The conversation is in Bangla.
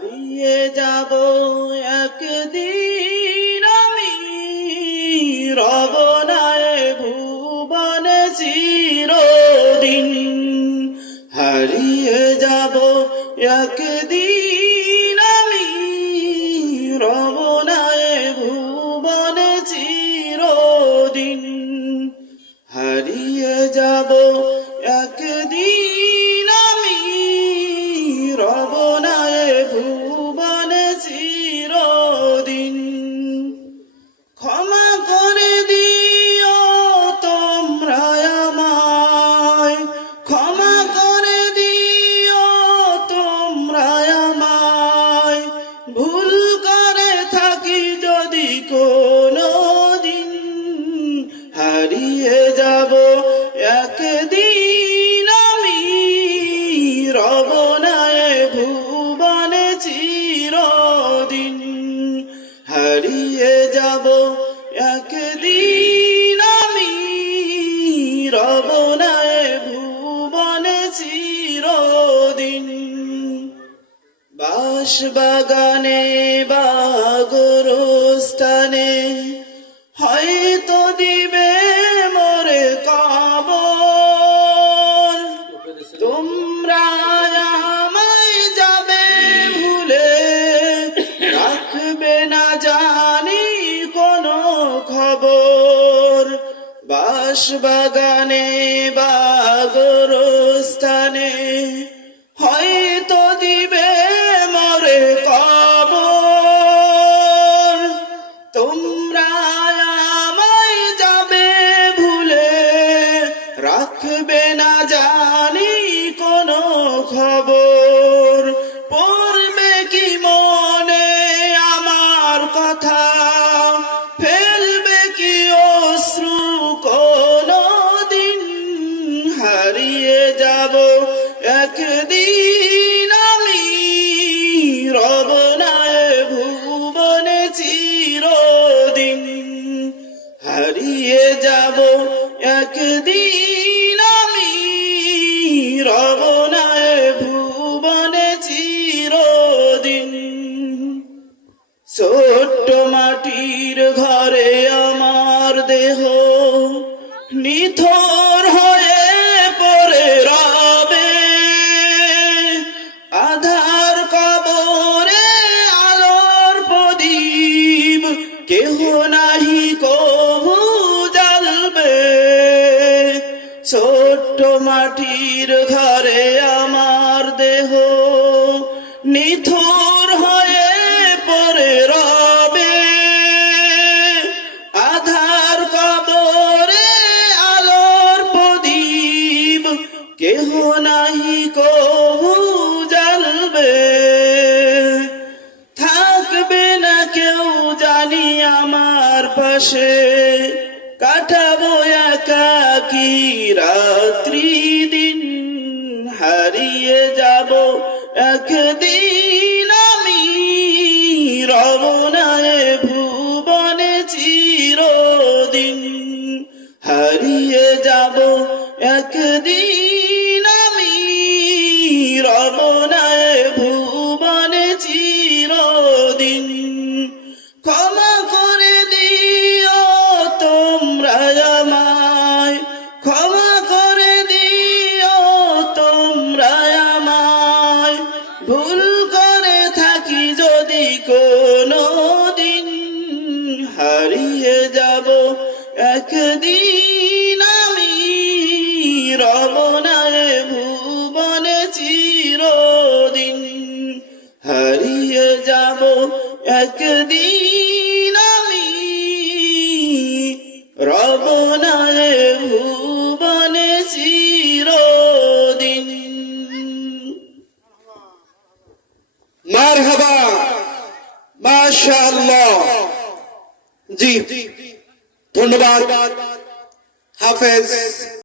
হারিয়ে যাব একদিন আমি, রব না এ ভুবনে চিরদিন। হারিয়ে যাব একদিন আমি, রব না এ ভুবনে চিরদিন। হারিয়ে যাব একদিন আমি, রব না এ ভুবনে চিরদিন। ক্ষমা করে দিও তোমরা আমায়, ক্ষমা করে দিও তোমরা আমায়, ভুল করে থাকি যদি কোনো দিন। হারিয়ে যাব একদিন আমি, রব না এ ভুবনে চিরদিন। হারিয়ে যাব একদিন আমি, রব না এ ভুবনে চিরদিন। বাঁশবাগানে বা গোরস্থানে হয়তো দিবে মোরে কবর। তোমরা আমায় যাবে ভুলে, রাখবে না জানি কোনো খবর। বাঁশবাগানে বা গোরস্থানে হয়তো দিবে মোরে কবর। তোমরা আমায় যাবে ভুলে, রাখবে না জানি কোনো খবর। পড়বে কি মনে আমার কথা, ফেলবে কি অশ্রু কোনো দিন। হারিয়ে যাব একদিন আমি, রব না এ ভুবনে চিরদিন। হারিয়ে যাব একদিন আমি, রব না এ ভুবনে চিরদিন। ছোট্ট মাটির ঘরে আমার দেহ নিথর হয়ে পড়ে রবে। আধার কবরে আলোর প্রদীপ কেহ নাহি কবু জ্বালবে। ছোট্ট মাটির ঘরে আমার দেহ নিথর হয়ে পড়ে রবে। আধার কবরে আলোর প্রদীপ কেহ নাহি কবু জ্বালবে। থাকবে না কেউ জানি আমার পাশে, কাটাবো একাকী রাত্রি দিন। হারিয়ে যাব একদিন আমি, রব না এ ভুবনে চিরদিন। হারিয়ে যাব একদিন আমি, রব না এ ভুবনে চিরদিন। ক্ষমা করে দিও তোমরা আমায়, ক্ষমা করে দিও তোমরা আমায়, ভুল করে থাকি যদি কোনো দিন। হারিয়ে যাব একদিন আমি, রব না এ ভুবনে চিরদিন। হারিয়ে যাব একদিন আমি, রব না এ ভুবনে চিরদিন। মারহাবা, মাশাআল্লাহ। জি, ধন্যবাদ। হাফেজ।